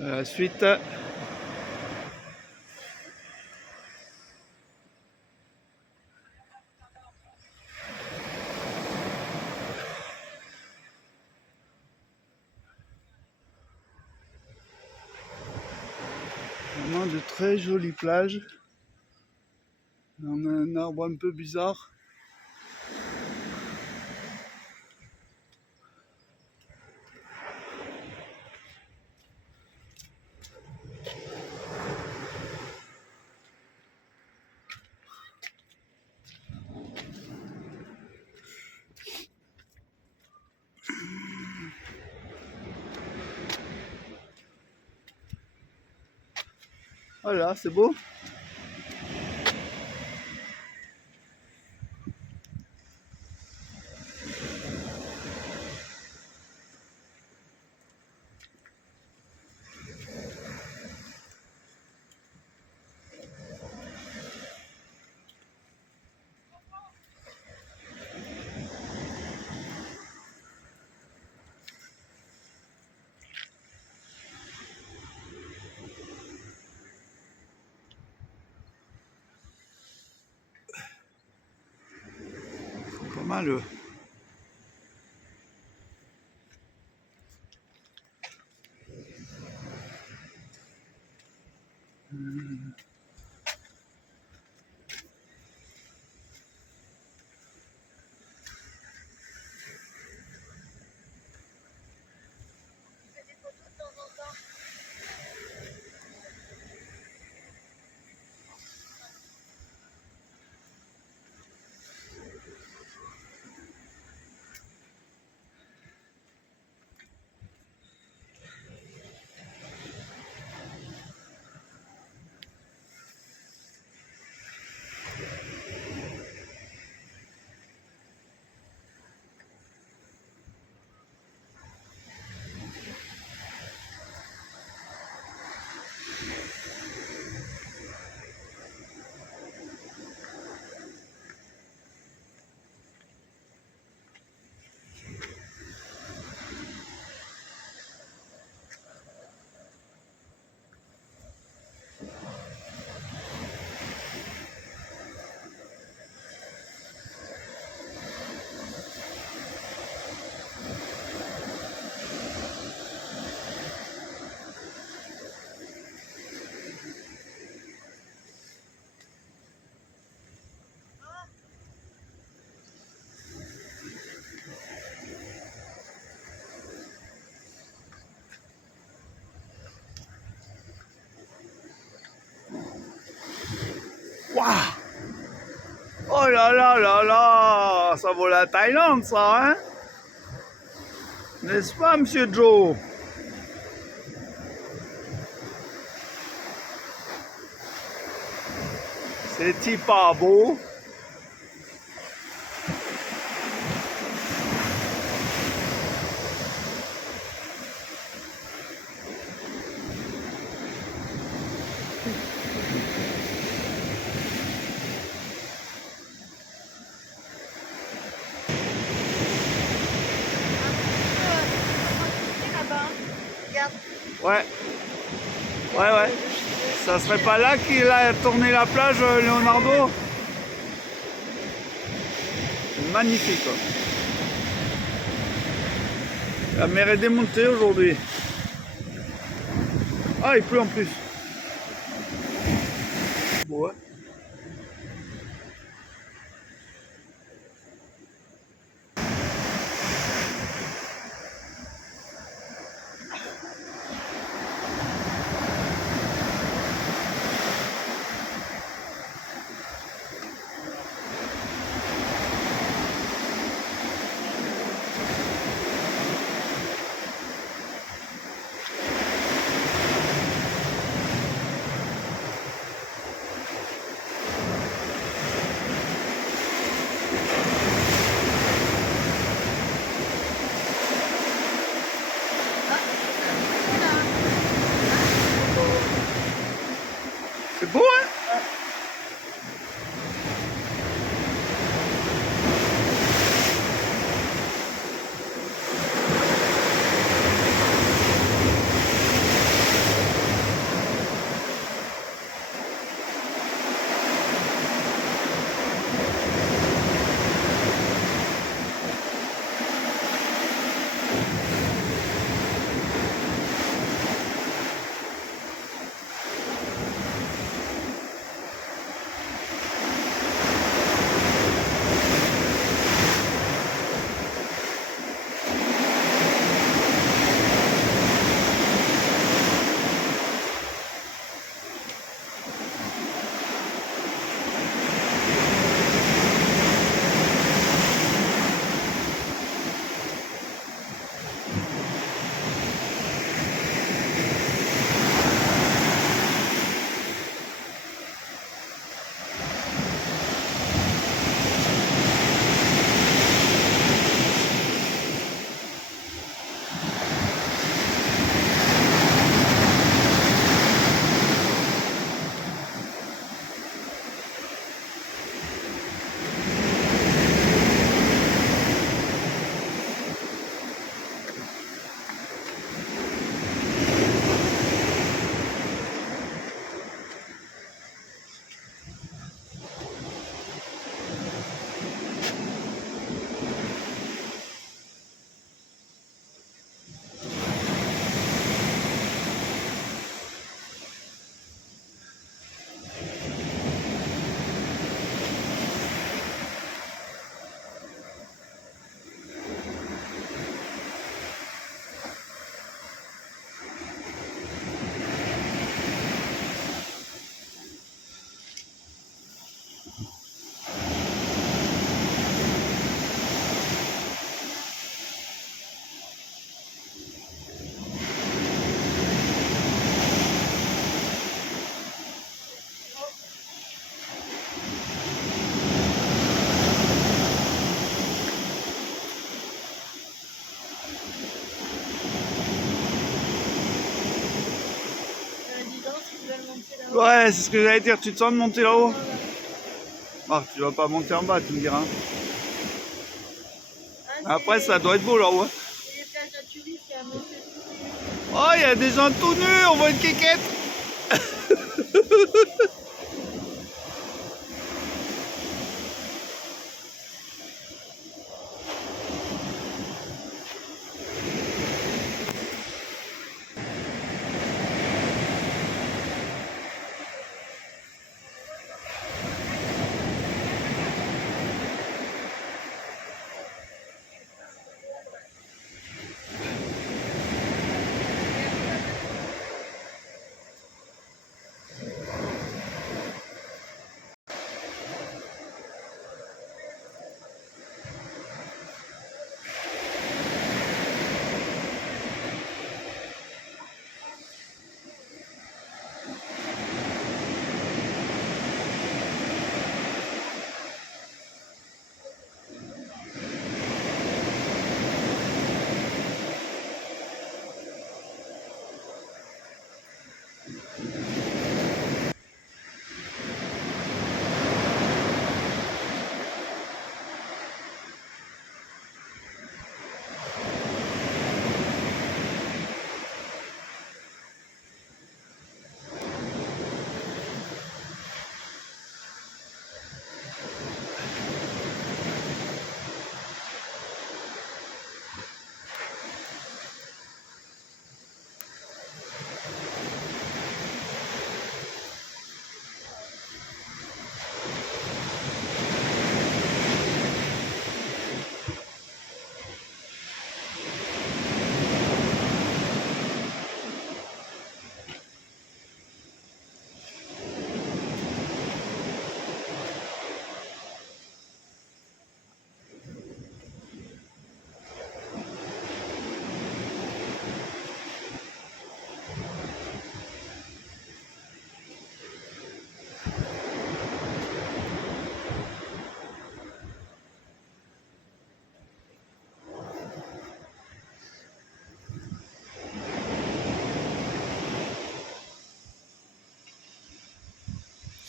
La suite. Vraiment de très jolies plages. On a un arbre un peu bizarre. Voilà, c'est beau. Pas mal. Waouh! Oh là là là là! Ça vaut la Thaïlande, ça, hein? N'est-ce pas, Monsieur Joe? C'est-il pas beau? Ouais. Ouais, ouais. Ça serait pas là qu'il a tourné la plage, Leonardo? Magnifique. Quoi. La mer est démontée aujourd'hui. Ah, il pleut en plus. Bon, ouais. Ouais, c'est ce que j'allais dire. Tu te sens de monter là-haut? Ah, tu vas pas monter en bas, tu me diras. Après, ça doit être beau là-haut. Hein. Oh, il y a des gens tout nus, on voit une quéquette.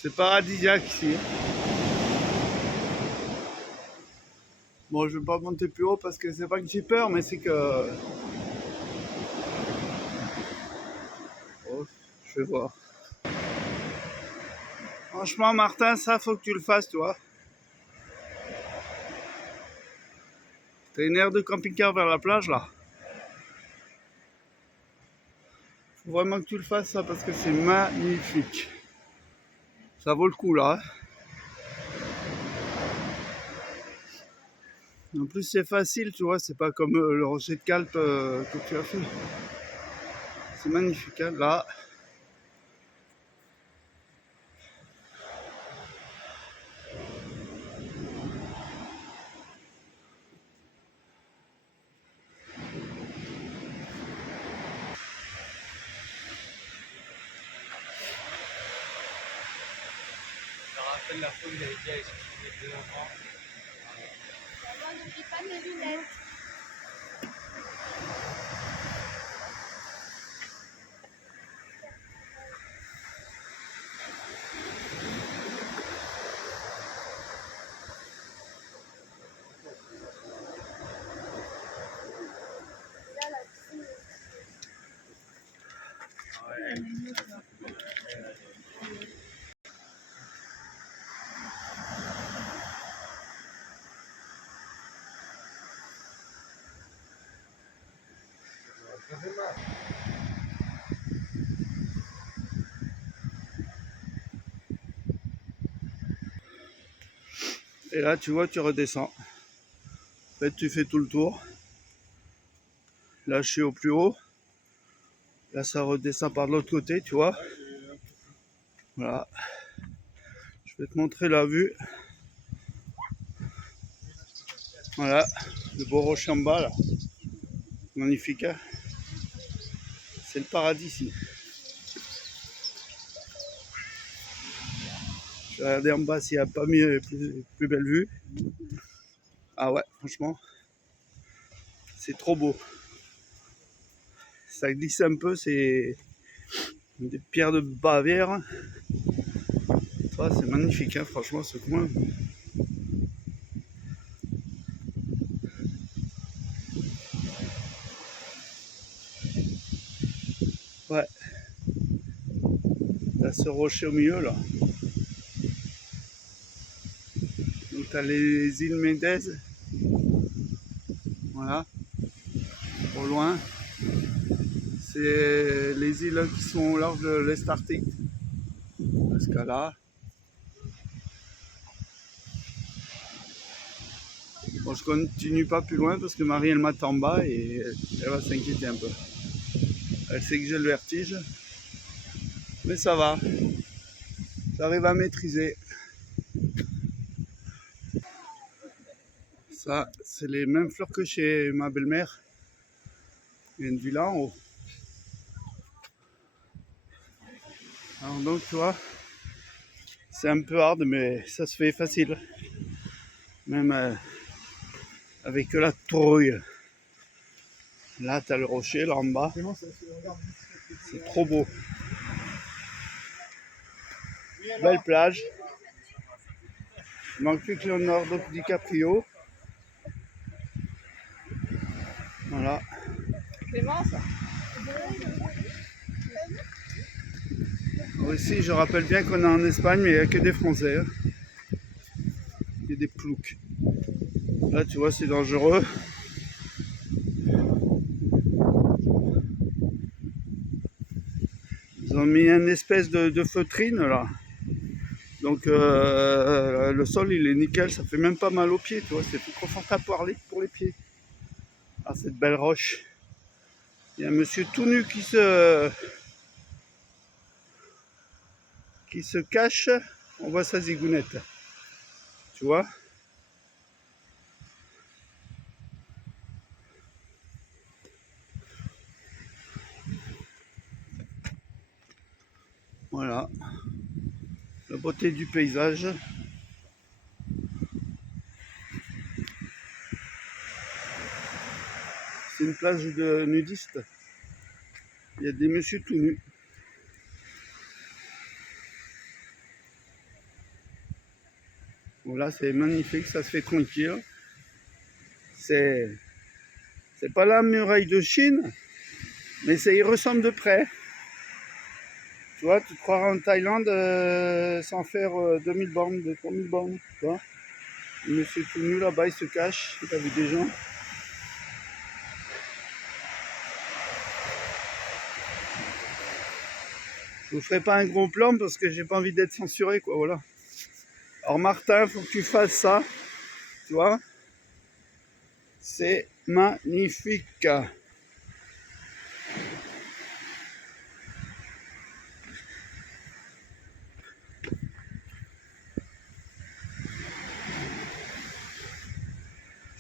C'est paradisiaque ici. Bon, je vais pas monter plus haut parce que c'est pas que j'ai peur, mais c'est que... Oh, je vais voir. Franchement, Martin, ça, faut que tu le fasses, tu vois. T'as une aire de camping-car vers la plage, là. Faut vraiment que tu le fasses, ça, parce que c'est magnifique. Ça vaut le coup, là. En plus, c'est facile, tu vois. C'est pas comme le rocher de Calpe que tu as fait. C'est magnifique, hein, là. Ça rappelle la fois où il avait dit avec les deux enfants. Maman, n'oublie pas mes lunettes. Et là, tu vois, tu redescends. En fait, tu fais tout le tour. Là, je suis au plus haut. Là, ça redescend par de l'autre côté, tu vois. Voilà. Je vais te montrer la vue. Voilà. Le beau rocher en bas, là. Magnifique, hein. C'est le paradis ici. Je vais regarder en bas s'il n'y a pas mieux, plus belle vue. Ah ouais, franchement, c'est trop beau. Ça glisse un peu, c'est Des pierres de Bavière. Ah, c'est magnifique, hein, franchement, ce coin. Ouais. T'as ce rocher au milieu, là. Donc, t'as les îles Médez. Voilà. Au loin. C'est les îles qui sont au large de l'Est Arctique. Jusqu'à là. Bon, je continue pas plus loin parce que Marie, elle m'attend en bas et elle va s'inquiéter un peu. Elle sait que j'ai le vertige. Mais ça va. J'arrive à maîtriser. Ça, c'est les mêmes fleurs que chez ma belle-mère. Il y a une villa en haut. Alors donc, tu vois, c'est un peu hard, mais ça se fait facile. Même avec la trouille. Là, t'as le rocher, là en bas. C'est trop beau. Belle plage. Il manque plus que le nord DiCaprio. Voilà. Clément, ça. Ici, je rappelle bien qu'on est en Espagne, mais il n'y a que des Français. Hein. Il y a des ploucs. Là, tu vois, c'est dangereux. Ils ont mis une espèce de feutrine, là. Donc, le sol, il est nickel. Ça fait même pas mal aux pieds, tu vois. C'est tout confortable pour les pieds. Ah, cette belle roche. Il y a un monsieur tout nu qui se cache. On voit sa zigounette. Tu vois? Voilà. La beauté du paysage. C'est une plage de nudistes. Il y a des messieurs tout nus. Voilà, c'est magnifique, ça se fait tranquille. C'est pas la muraille de Chine, mais ça y ressemble de près. Tu vois, tu te croiras en Thaïlande sans faire 2000 bornes, 3000 bornes. Tu vois, le monsieur tout nu là-bas, il se cache. Tu as vu des gens. Je vous ferai pas un gros plan parce que j'ai pas envie d'être censuré, quoi. Voilà. Alors Martin, faut que tu fasses ça. Tu vois, c'est magnifique.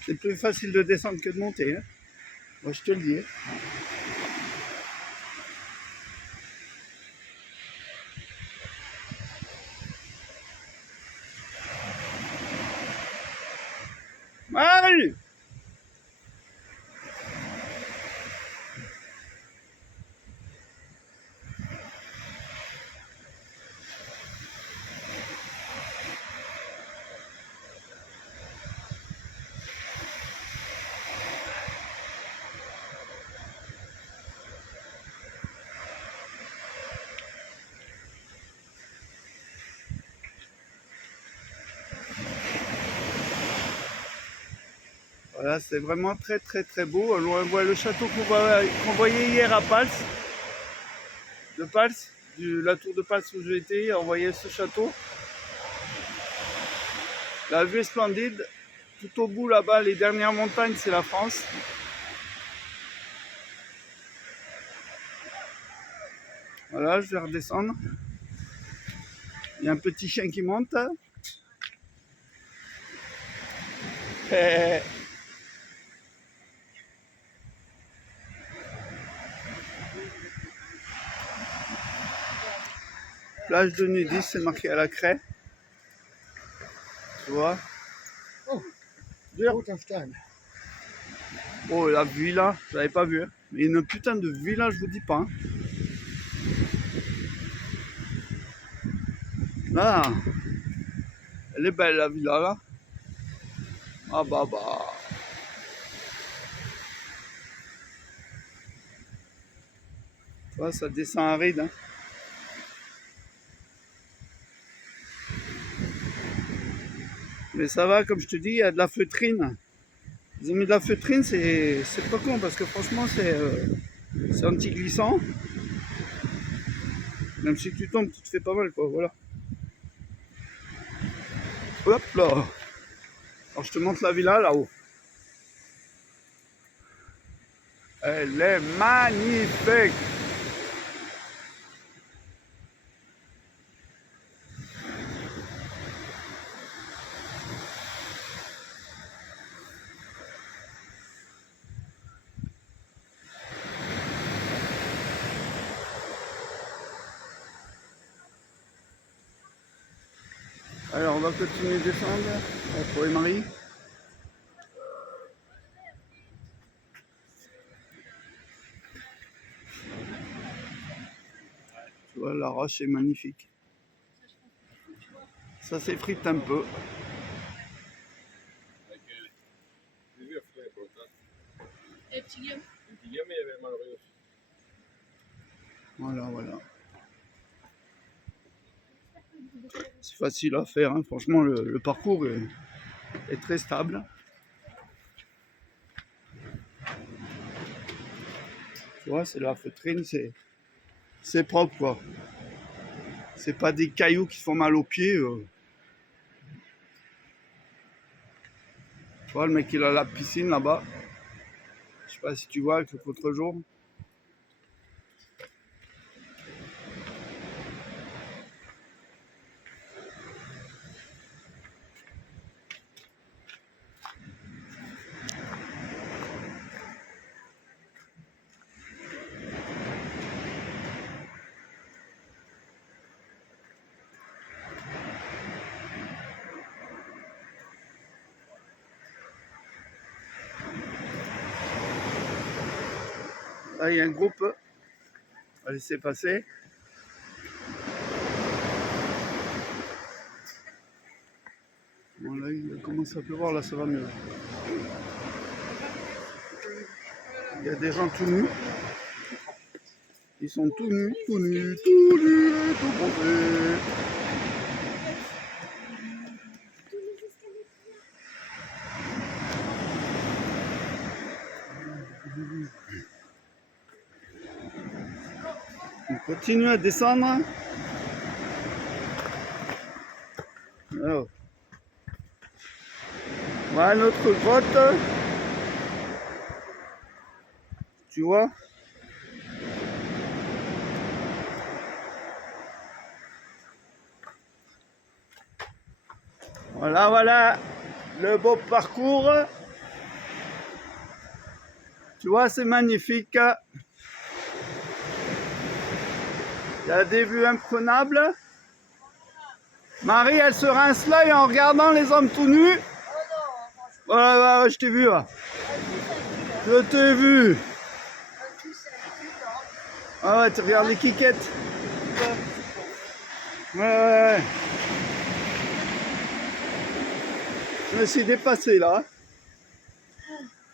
C'est plus facile de descendre que de monter. Hein. Moi, je te le dis. Hein. Allez! Voilà, c'est vraiment très très très beau. On voit le château qu'on voyait hier à Pals, de Pals, la tour de Pals où j'étais, on voyait ce château. La vue est splendide. Tout au bout là-bas, les dernières montagnes, c'est la France. Voilà, je vais redescendre. Il y a un petit chien qui monte. Plage de nudistes, c'est marqué à la craie. Tu vois? Oh, la villa, j'avais pas vu. Hein. Mais une putain de villa, je vous dis pas. Hein. Là, elle est belle la villa là. Ah bah. Tu vois, ça descend à ride. Hein. Mais ça va, comme je te dis, il y a de la feutrine. Ils ont mis de la feutrine, c'est pas con parce que franchement c'est anti-glissant. Même si tu tombes, tu te fais pas mal quoi, voilà. Hop là. Alors je te montre la villa là-haut. Elle est magnifique. Alors on va continuer de descendre pour les maris. Tu vois, la roche est magnifique. Ça s'effrite un peu. Et petit Guillaume. Voilà. C'est facile à faire, hein. Franchement le parcours est très stable. Tu vois, c'est la feutrine, c'est propre quoi. C'est pas des cailloux qui font mal aux pieds. Tu vois, le mec il a la piscine là-bas. Je sais pas si tu vois avec le contre-jour. Là, il y a un groupe. On va laisser passer. Bon, là, il commence à pleuvoir, là, ça va mieux. Il y a des gens tout nus. Ils sont tout nus, tout bronzés. On continue à descendre. Alors. Voilà notre grotte. Tu vois? Voilà le beau parcours. Tu vois, c'est magnifique. Il y a des vues imprenables. Marie, elle se rince l'œil en regardant les hommes tout nus. Voilà, je t'ai vu. Là. Je t'ai vu. Ah ouais, tu regardes les quiquettes. Ouais. Je me suis dépassé là.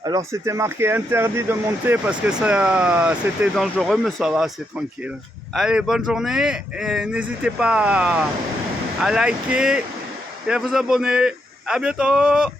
Alors c'était marqué interdit de monter parce que ça c'était dangereux, mais ça va, c'est tranquille. Allez, bonne journée et n'hésitez pas à liker et à vous abonner. À bientôt!